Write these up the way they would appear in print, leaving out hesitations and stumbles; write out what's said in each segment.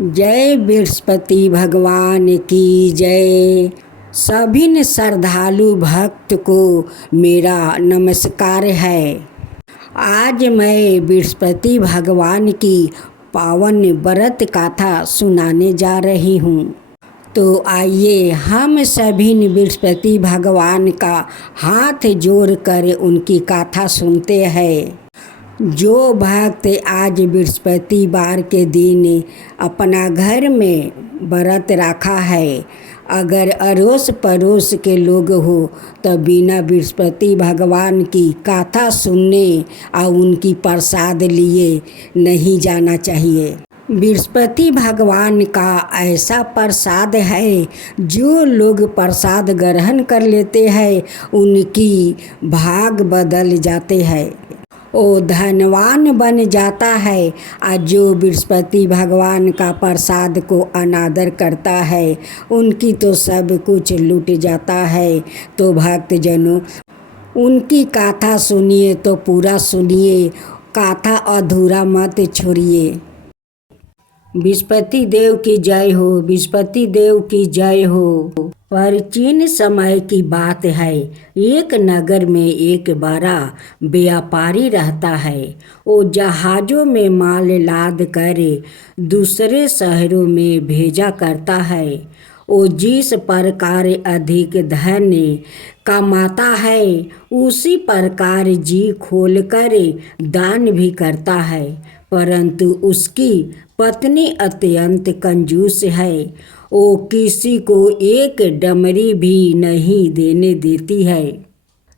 जय बृहस्पति भगवान की जय। सभी श्रद्धालु भक्त को मेरा नमस्कार है। आज मैं बृहस्पति भगवान की पावन व्रत कथा सुनाने जा रही हूँ। तो आइए हम सभी बृहस्पति भगवान का हाथ जोड़कर उनकी कथा सुनते हैं। जो भक्त आज बृहस्पतिवार के दिन अपना घर में व्रत रखा है, अगर अड़ोस पड़ोस के लोग हो तो बिना बृहस्पति भगवान की कथा सुनने और उनकी प्रसाद लिए नहीं जाना चाहिए। बृहस्पति भगवान का ऐसा प्रसाद है, जो लोग प्रसाद ग्रहण कर लेते हैं उनकी भाग बदल जाते हैं, वो धनवान बन जाता है। और जो बृहस्पति भगवान का प्रसाद को अनादर करता है उनकी तो सब कुछ लूट जाता है। तो भक्तजनों, उनकी कथा सुनिए तो पूरा सुनिए, कथा अधूरा मत छोड़िए। बृहस्पति देव की जय हो, बृहस्पति देव की जय हो। प्राचीन समय की बात है। एक नगर में एक बड़ा व्यापारी रहता है। वो जहाज़ों में माल लाद कर दूसरे शहरों में भेजा करता है। वो जिस प्रकार अधिक धन कमाता है उसी प्रकार जी खोलकर दान भी करता है, परंतु उसकी पत्नी अत्यंत कंजूस है। वो किसी को एक डमरी भी नहीं देने देती है।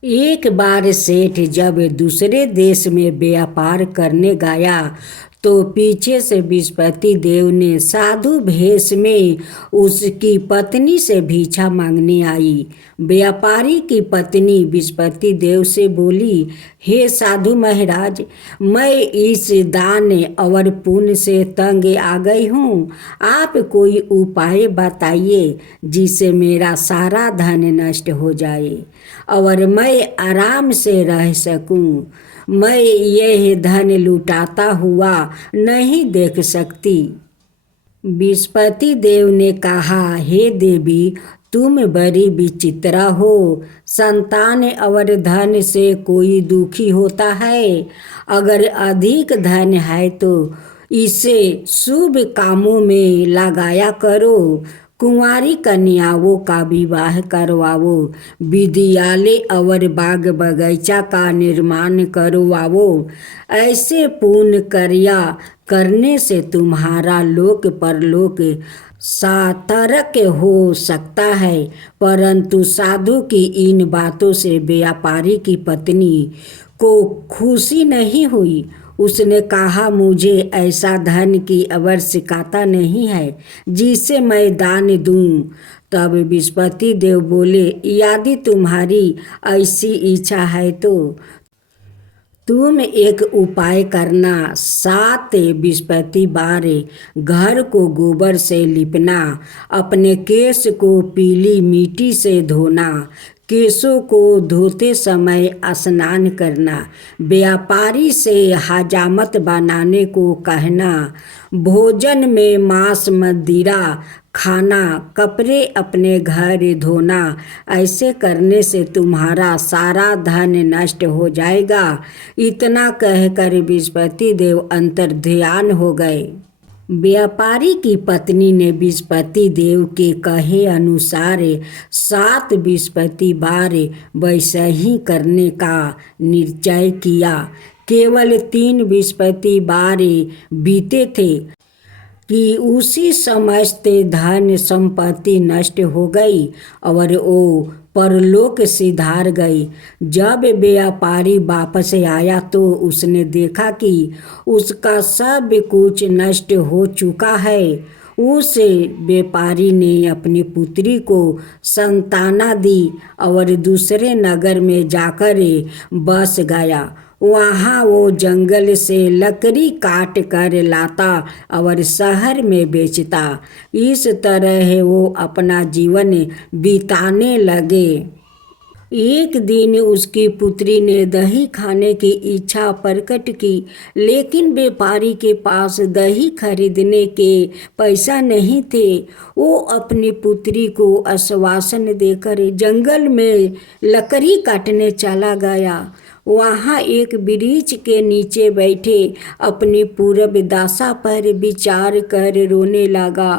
एक बार सेठ जब दूसरे देश में व्यापार करने गया तो पीछे से बृहस्पति देव ने साधु भेष में उसकी पत्नी से भिक्षा मांगने आई। व्यापारी की पत्नी बृहस्पति देव से बोली, हे साधु महाराज, मैं इस दान और पुण्य से तंग आ गई हूँ। आप कोई उपाय बताइए जिससे मेरा सारा धन नष्ट हो जाए और मैं आराम से रह सकूँ। मैं यह धन लुटाता हुआ नहीं देख सकती। बृहस्पति देव ने कहा, हे देवी, तुम बड़ी विचित्र हो। संतान और धन से कोई दुखी होता है। अगर अधिक धन है तो इसे शुभ कामों में लगाया करो। कुंवारी कन्याओं का विवाह करवाओ, विद्यालय और बाग बगीचा का निर्माण करवाओ। ऐसे पुण्य कार्य करने से तुम्हारा लोक परलोक सार्थक हो सकता है। परंतु साधु की इन बातों से व्यापारी की पत्नी को खुशी नहीं हुई। उसने कहा, मुझे ऐसा धन की आवश्यकता नहीं है जिसे मैं दान दूं। तब बृहस्पति देव बोले, यदि तुम्हारी ऐसी इच्छा है तो तुम एक उपाय करना। 7 बृहस्पतिवार घर को गोबर से लिपना, अपने केश को पीली मिट्टी से धोना, केशों को धोते समय स्नान करना, व्यापारी से हजामत बनाने को कहना, भोजन में मांस मदिरा खाना, कपड़े अपने घर धोना। ऐसे करने से तुम्हारा सारा धन नष्ट हो जाएगा। इतना कहकर बृहस्पति देव अंतर्ध्यान हो गए। व्यापारी की पत्नी ने बृहस्पति देव के कहे अनुसार 7 बृहस्पतिवार वैसा ही करने का निश्चय किया। केवल 3 बृहस्पतिवार बीते थे कि उसी समस्त धन संपत्ति नष्ट हो गई और वो परलोक सिधार गई। जब व्यापारी वापस आया तो उसने देखा कि उसका सब कुछ नष्ट हो चुका है। उस व्यापारी ने अपनी पुत्री को संताना दी और दूसरे नगर में जाकर बस गया। वहाँ वो जंगल से लकड़ी काट कर लाता और शहर में बेचता। इस तरह वो अपना जीवन बिताने लगे। एक दिन उसकी पुत्री ने दही खाने की इच्छा प्रकट की, लेकिन व्यापारी के पास दही खरीदने के पैसा नहीं थे। वो अपनी पुत्री को आश्वासन देकर जंगल में लकड़ी काटने चला गया। वहाँ एक वृक्ष के नीचे बैठे अपनी पूर्व दशा पर विचार कर रोने लगा।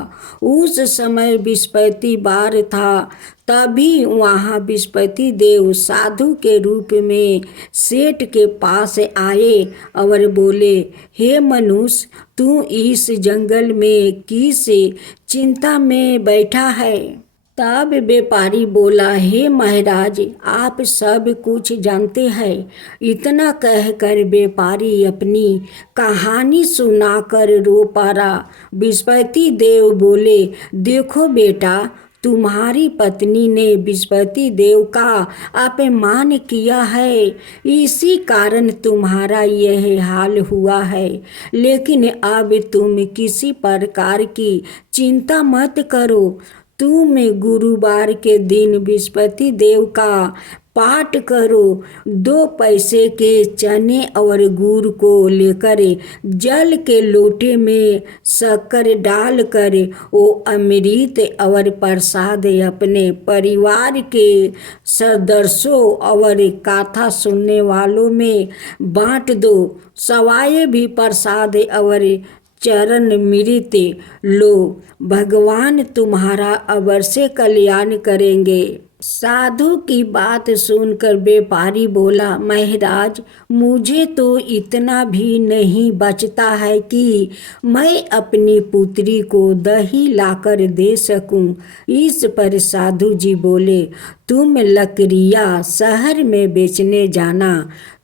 उस समय बृहस्पतिवार था। तभी वहाँ बृहस्पति देव साधु के रूप में सेठ के पास आए और बोले, हे मनुष्य, तू इस जंगल में किस चिंता में बैठा है? तब व्यापारी बोला, हे महाराज, आप सब कुछ जानते हैं। इतना कहकर व्यापारी अपनी कहानी सुनाकर रो पड़ा। बृहस्पति देव बोले, देखो बेटा, तुम्हारी पत्नी ने बृहस्पति देव का अपमान किया है, इसी कारण तुम्हारा यह हाल हुआ है। लेकिन अब तुम किसी प्रकार की चिंता मत करो। तुम गुरुवार के दिन बृहस्पति देव का पाठ करो। 2 पैसे के चने और गुड़ को लेकर जल के लोटे में शक्कर डालकर वो अमृत और प्रसाद अपने परिवार के सदस्यों और कथा सुनने वालों में बांट दो। सवाए भी प्रसाद और चरण मृत लो, भगवान तुम्हारा अवश्य कल्याण करेंगे। साधु की बात सुनकर व्यापारी बोला, महाराज, मुझे तो इतना भी नहीं बचता है कि मैं अपनी पुत्री को दही लाकर दे सकूं। इस पर साधु जी बोले, तुम लकड़ियाँ शहर में बेचने जाना।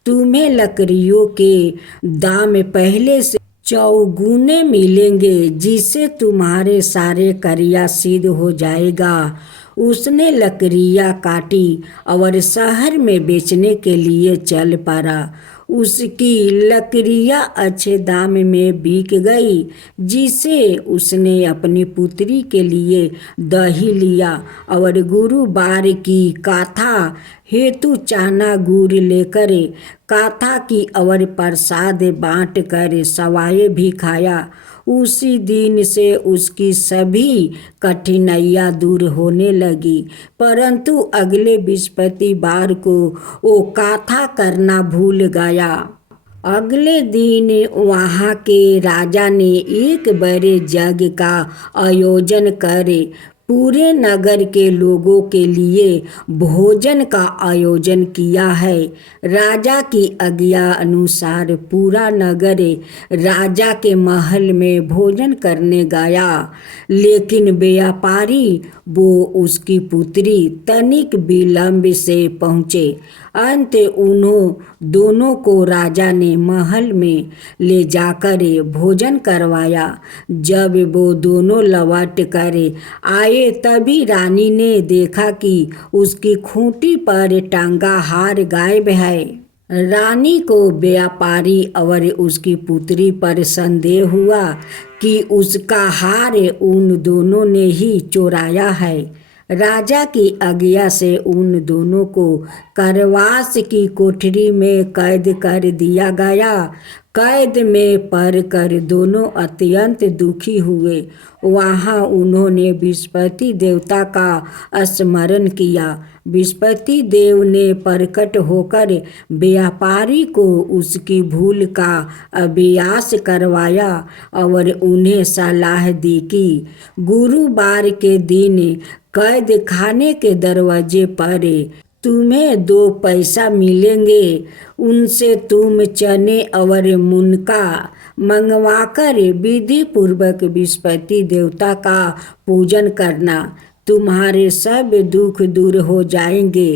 तुम्हें लकड़ियों के दाम पहले से चौगुने मिलेंगे, जिससे तुम्हारे सारे कार्य सिद्ध हो जाएगा। उसने लकड़ियाँ काटी और शहर में बेचने के लिए चल पड़ा। उसकी लकड़ियाँ अच्छे दाम में बिक गई, जिसे उसने अपनी पुत्री के लिए दही लिया और गुरुवार की कथा हेतु चना गुड़ लेकर कथा की और प्रसाद बांट कर सवाए भी खाया। उसी दिन से उसकी सभी कठिनाइयाँ दूर होने लगी। परंतु अगले बृहस्पतिवार को वो कथा करना भूल गया। अगले दिन वहाँ के राजा ने एक बड़े यज्ञ का आयोजन कर पूरे नगर के लोगों के लिए भोजन का आयोजन किया है। राजा की आज्ञा अनुसार पूरा नगर राजा के महल में भोजन करने गया, लेकिन व्यापारी वो उसकी पुत्री तनिक विलंब से पहुँचे। अंत उन्हों दोनों को राजा ने महल में ले जाकर भोजन करवाया। जब वो दोनों लौट कर आए, तभी रानी ने देखा कि उसकी खूंटी पर टंगा हार गायब है। रानी को व्यापारी और उसकी पुत्री पर संदेह हुआ कि उसका हार उन दोनों ने ही चुराया है। राजा की आज्ञा से उन दोनों को कारावास की कोठरी में कैद कर दिया गया। कैद में पड़कर दोनों अत्यंत दुखी हुए। वहाँ उन्होंने बृहस्पति देवता का स्मरण किया। बृहस्पति देव ने प्रकट होकर व्यापारी को उसकी भूल का अभ्यास करवाया और उन्हें सलाह दी कि गुरुवार के दिन कैद खाने के दरवाजे पर तुम्हें 2 पैसा मिलेंगे। उनसे तुम चने और मुनका मंगवाकर विधि पूर्वक बृहस्पति देवता का पूजन करना। तुम्हारे सब दुख दूर हो जाएंगे।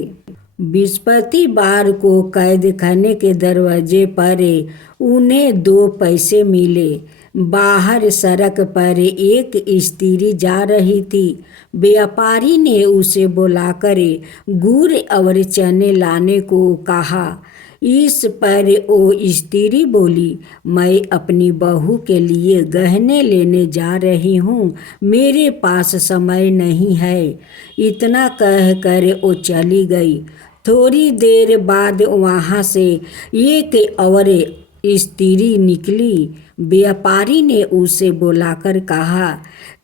बृहस्पतिवार को कैद खाने के दरवाजे पर उन्हें 2 पैसे मिले। बाहर सड़क पर एक स्त्री जा रही थी। व्यापारी ने उसे बुलाकर गुड़ और चने लाने को कहा। इस पर वो स्त्री बोली, मैं अपनी बहू के लिए गहने लेने जा रही हूँ, मेरे पास समय नहीं है। इतना कहकर वो चली गई। थोड़ी देर बाद वहाँ से एक और स्त्री निकली। व्यापारी ने उसे बुलाकर कहा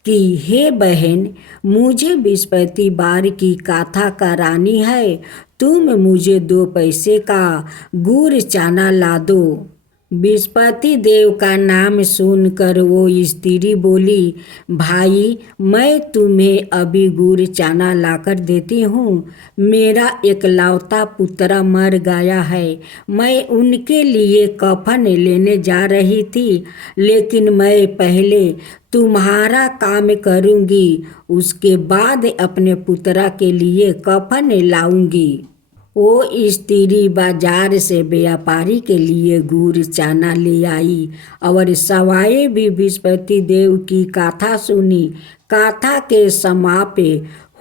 कि हे बहन, मुझे बृहस्पतिवार की कथा करानी है, तुम मुझे 2 पैसे का गुड़ चना ला दो। बृहस्पति देव का नाम सुनकर वो स्त्री बोली, भाई, मैं तुम्हें अभी गुड़ चना लाकर देती हूँ। मेरा एकलौता पुत्र मर गया है। मैं उनके लिए कफन लेने जा रही थी, लेकिन मैं पहले तुम्हारा काम करूँगी, उसके बाद अपने पुत्र के लिए कफन लाऊंगी। वो स्त्री बाजार से व्यापारी के लिए गुड़ चना ले आई और सवाए भी बृहस्पति देव की कथा सुनी। कथा के समाप्त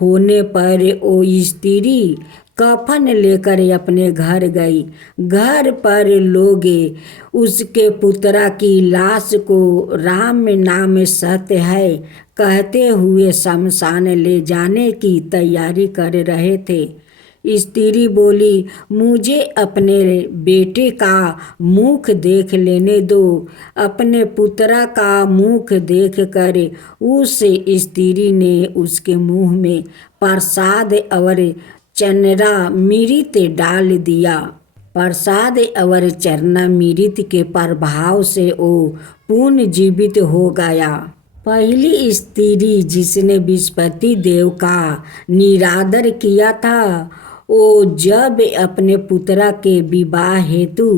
होने पर वो स्त्री कफन लेकर अपने घर गई। घर पर लोग उसके पुत्र की लाश को राम नाम सत्य है कहते हुए शमशान ले जाने की तैयारी कर रहे थे। स्त्री बोली, मुझे अपने बेटे का मुख देख लेने दो। अपने पुत्र का मुख देख कर उस स्त्री ने उसके मुंह में प्रसाद और चरणामृत डाल दिया। प्रसाद और चरणामृत के प्रभाव से वो पुनर्जीवित हो गया। पहली स्त्री जिसने बृहस्पति देव का निरादर किया था, वो जब अपने पुत्र के विवाह हेतु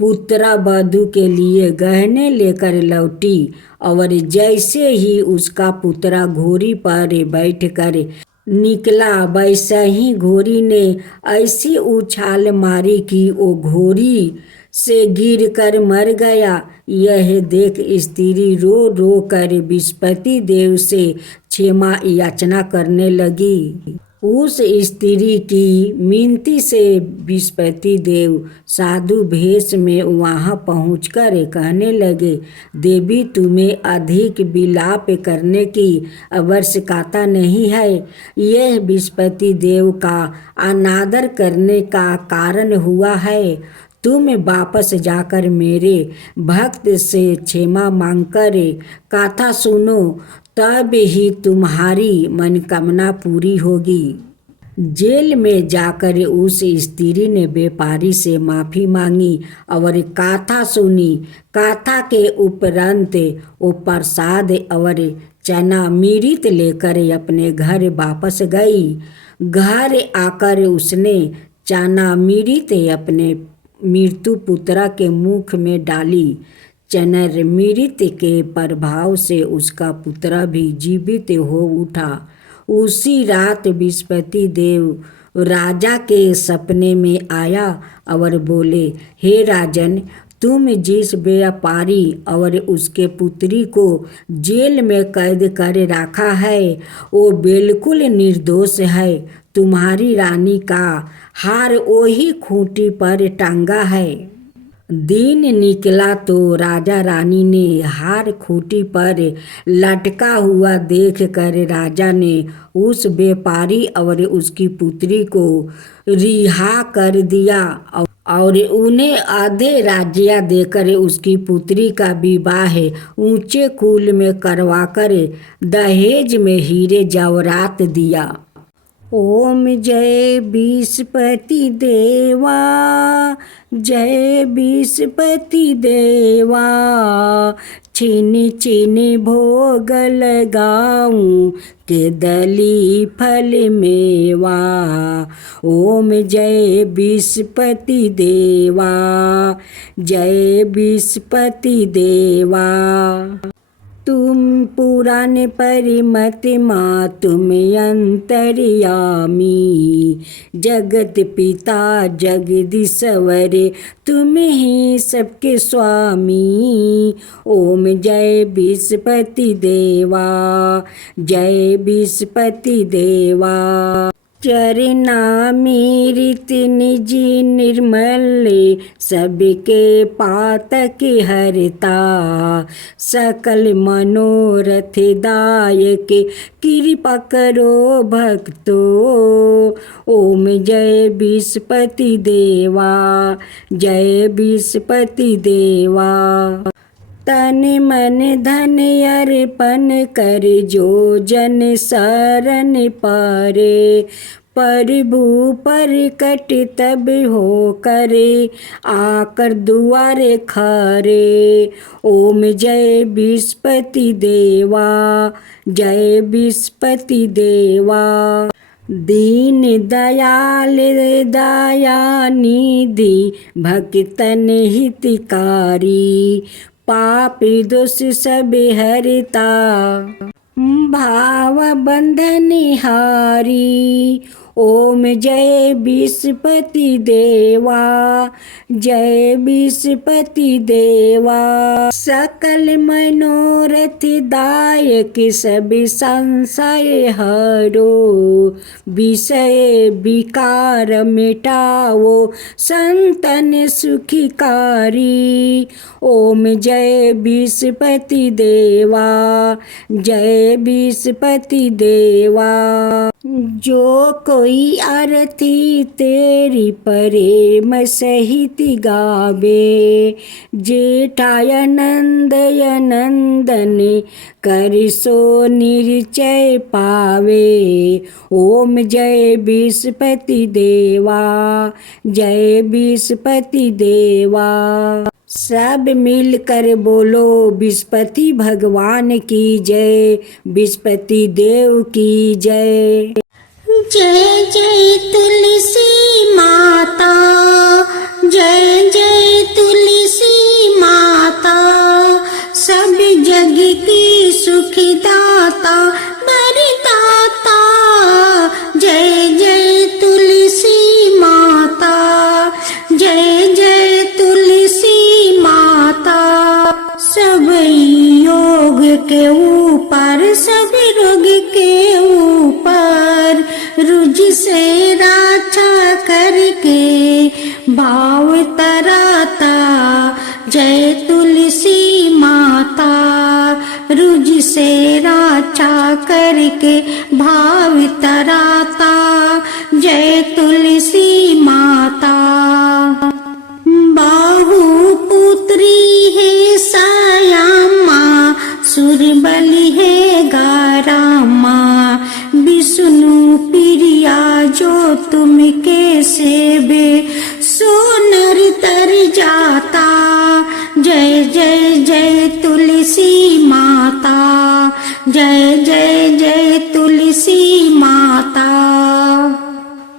पुत्र वधू के लिए गहने लेकर लौटी और जैसे ही उसका पुत्र घोड़ी पर बैठकर निकला, वैसे ही घोड़ी ने ऐसी उछाल मारी कि वो घोड़ी से गिरकर मर गया। यह देख स्त्री रो रो कर बृहस्पति देव से क्षमा याचना करने लगी। उस स्त्री की मिनती से बृहस्पति देव साधु भेष में वहाँ पहुंचकर कहने लगे, देवी, तुम्हें अधिक विलाप करने की आवश्यकता नहीं है। यह बृहस्पति देव का अनादर करने का कारण हुआ है। तुम वापस जाकर मेरे भक्त से क्षमा मांगकर कथा सुनो, तब ही तुम्हारी मनोकामना पूरी होगी। जेल में जाकर उस स्त्री ने व्यापारी से माफ़ी मांगी और कथा सुनी। कथा के उपरांत वो प्रसाद और चरणामृत लेकर अपने घर वापस गई। घर आकर उसने चरणामृत अपने मृत्यु पुत्र के मुख में डाली। चरणामृत के प्रभाव से उसका पुत्र भी जीवित हो उठा। उसी रात बृहस्पति देव राजा के सपने में आया और बोले, हे राजन, तुम जिस व्यापारी और उसके पुत्री को जेल में कैद कर रखा है, वो बिल्कुल निर्दोष है। तुम्हारी रानी का हार वही खूंटी पर टांगा है। दिन निकला तो राजा रानी ने हार खूंटी पर लटका हुआ देख कर राजा ने उस व्यापारी और उसकी पुत्री को रिहा कर दिया और उन्हें आधे राज्य देकर उसकी पुत्री का विवाह ऊंचे कुल में करवाकर दहेज में हीरे जवाहरात दिया। ओम जय बृहस्पति देवा, जय बृहस्पति देवा, छिन छिन भोग लगाऊं केदली फल मेवा। ओम जय बृहस्पति देवा, जय बृहस्पति देवा। तुम पुराण परिमत माँ, तुम अंतर्यामी, जगत पिता जगदीश्वर, तुम ही सबके स्वामी। ओम जय बृहस्पति देवा, जय बृहस्पति देवा। चरणामृत निज निर्मल सबके पातक हरता। सकल मनोरथ दायक कृपा करो भक्तो। ओम जय विष्णुपति देवा, जय विष्णुपति देवा। तन मन धन अर्पण कर जो जन शरण पारे। प्रभु प्रकट तब हो करे आकर दुआरे खड़े। ओम जय विष्णुपति देवा, जय विष्णुपति देवा। दीन दयाल दया निधि भक्तन हितकारी। पापी दोष सब हरता भाव बंधन हारी। ओम जय विष्णुपति देवा, जय विष्णुपति देवा। सकल मनोरथ दायक सब संशय हरो। विषय विकार मिटाओ संतन सुखकारी। ओम जय विष्णुपति देवा, जय विष्णुपति देवा। जो कोई आरती तेरी प्रेम सहित गावे। जेठाय नंदय नंदन कर सो निश्चय पावे। ओम जय विष्णुपति देवा, जय विष्णुपति देवा। सब मिलकर बोलो विष्णुपति भगवान की जय, विष्णुपति देव की जय। जय जय तुलसी माता, जय जय तुलसी माता। सब जग की सुखदाता वरदाता। जय जय तुलसी माता, जय जय तुलसी माता। सब योग के ऊपर, सब रोग के ऊपर रुझ से रक्षा करके भाव तराता। जय तुलसी माता, रुझ से रक्षा करके भाव तराता। जय तुलसी माता। बाहु पुत्री है सयामा, सुरबली है गारामा। विष्णु प्रिया जो तुम के सेवे, सो नर तर जाता। जय जय जय तुलसी माता, जय जय जय तुलसी माता।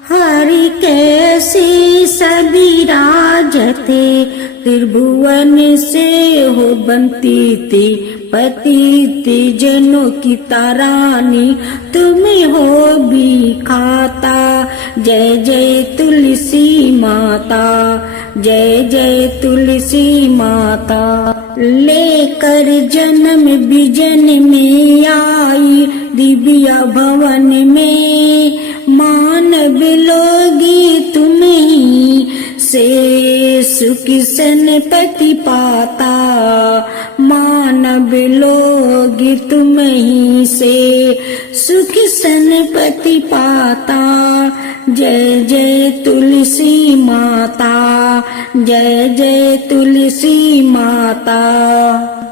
हरि कैसे सभी राजते, त्रिभुवन से हो बनती थी। पतित जनों की तारानी तुम्हें हो भी खाता। जय जय तुलसी माता, जय जय तुलसी माता। लेकर जन्म बिजन में आई दिव्या भवन में। मानव लोगी तुम ही से सुख सनपति पाता। मानव लोग तुम ही से सुख सनपति पाता। जय जय तुलसी माता, जय जय तुलसी माता।